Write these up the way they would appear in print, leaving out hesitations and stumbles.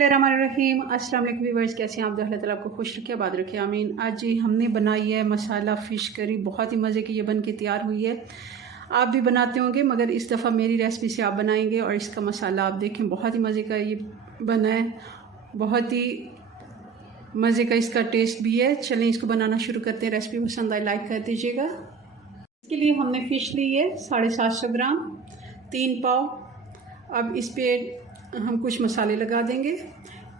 बिस्मिल्लाहिर्रहमानिर्रहीम। अस्सलाम वालेकुम व्यूअर्स, कैसे हैं आप? अल्लाह ताला आपको खुश रखे, आबाद रखे, आमीन। आज जी हमने बनाई है मसाला फ़िश करी, बहुत ही मज़े की ये बन के तैयार हुई है। आप भी बनाते होंगे मगर इस दफ़ा मेरी रेसिपी से आप बनाएंगे और इसका मसाला आप देखें, बहुत ही मज़े का ये बना है, बहुत ही मज़े का इसका टेस्ट भी है। चलें इसको बनाना शुरू करते हैं। रेसिपी पसंद आए लाइक कर दीजिएगा। इसके लिए हमने फ़िश ली है 750 ग्राम, 3 पाव। अब इस पर हम कुछ मसाले लगा देंगे।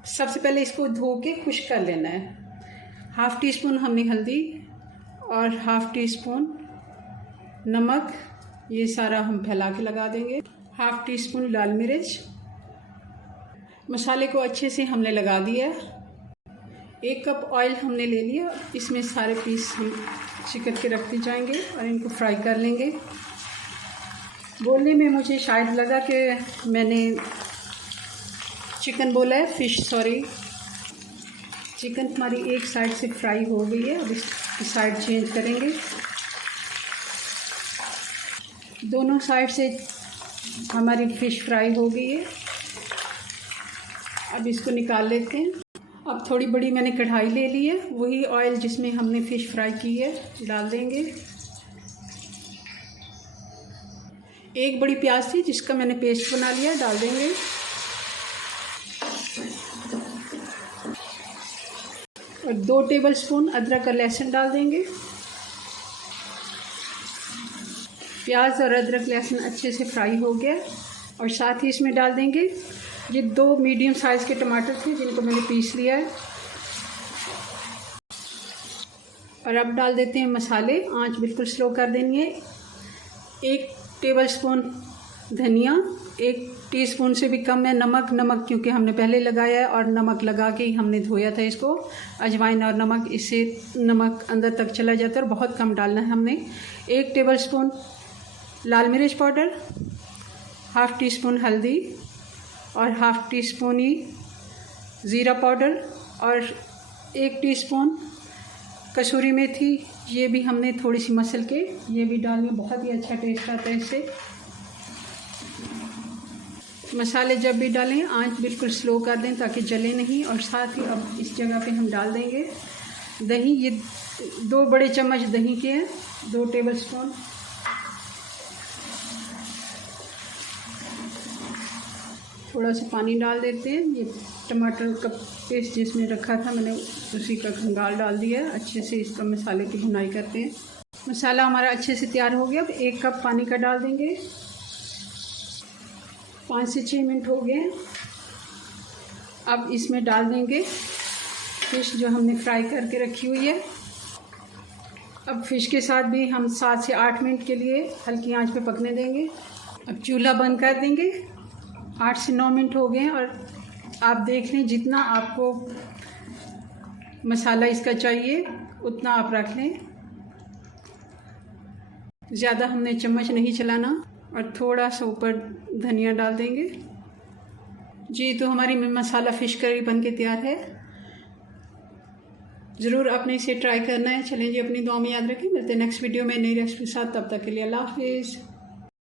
सबसे पहले इसको धो के खुश्क कर लेना है। हाफ़ टी स्पून हमने हल्दी और हाफ़ टी स्पून नमक, ये सारा हम फैला के लगा देंगे। हाफ़ टी स्पून लाल मिर्च। मसाले को अच्छे से हमने लगा दिया। 1 कप ऑयल हमने ले लिया, इसमें सारे पीस हम चिकन के रखते जाएंगे और इनको फ्राई कर लेंगे। बोलने में मुझे शायद लगा कि मैंने चिकन बोला है, फ़िश सॉरी। चिकन हमारी एक साइड से फ्राई हो गई है, अब इसकी साइड चेंज करेंगे। दोनों साइड से हमारी फ़िश फ्राई हो गई है, अब इसको निकाल लेते हैं। अब थोड़ी बड़ी मैंने कढ़ाई ले ली है, वही ऑयल जिसमें हमने फ़िश फ्राई की है डाल देंगे। 1 बड़ी प्याज थी जिसका मैंने पेस्ट बना लिया, डाल देंगे। और 2 टेबलस्पून अदरक और लहसुन डाल देंगे। प्याज और अदरक लहसुन अच्छे से फ्राई हो गया और साथ ही इसमें डाल देंगे ये 2 मीडियम साइज़ के टमाटर थे जिनको मैंने पीस लिया है। और अब डाल देते हैं मसाले, आंच बिल्कुल स्लो कर देनी है। 1 टेबलस्पून धनिया, 1 टीस्पून से भी कम है नमक क्योंकि हमने पहले लगाया है और नमक लगा के ही हमने धोया था इसको। अजवाइन और नमक, इससे नमक अंदर तक चला जाता है और बहुत कम डालना है हमने। 1 टेबलस्पून लाल मिर्च पाउडर, हाफ़ टी स्पून हल्दी और हाफ़ टी स्पून ही ज़ीरा पाउडर और 1 टीस्पून कसूरी मेथी, ये भी हमने थोड़ी सी मसल के ये भी डालनी, बहुत ही अच्छा टेस्ट आता है इससे। मसाले जब भी डालें आंच बिल्कुल स्लो कर दें ताकि जले नहीं। और साथ ही अब इस जगह पे हम डाल देंगे दही, ये 2 बड़े चम्मच दही के हैं, 2 टेबलस्पून। थोड़ा सा पानी डाल देते हैं। ये टमाटर का पेस्ट जिसमें रखा था मैंने उसी का खंगाल डाल दिया। अच्छे से इसका मसाले की भुनाई करते हैं। मसाला हमारा अच्छे से तैयार हो गया। अब 1 कप पानी का डाल देंगे। 5 से 6 मिनट हो गए। अब इसमें डाल देंगे फ़िश जो हमने फ्राई करके रखी हुई है। अब फ़िश के साथ भी हम 7 से 8 मिनट के लिए हल्की आंच पे पकने देंगे। अब चूल्हा बंद कर देंगे। 8 से 9 मिनट हो गए और आप देख लें जितना आपको मसाला इसका चाहिए उतना आप रख लें। ज़्यादा हमने चम्मच नहीं चलाना। और थोड़ा सा ऊपर धनिया डाल देंगे। जी, तो हमारी मसाला फ़िश करी बन के तैयार है। ज़रूर आपने इसे ट्राई करना है। चलें जी, अपनी दुआ में याद रखें। मिलते हैं नेक्स्ट वीडियो में नई रेसिपी के साथ। तब तक के लिए अल्लाह हाफिज़।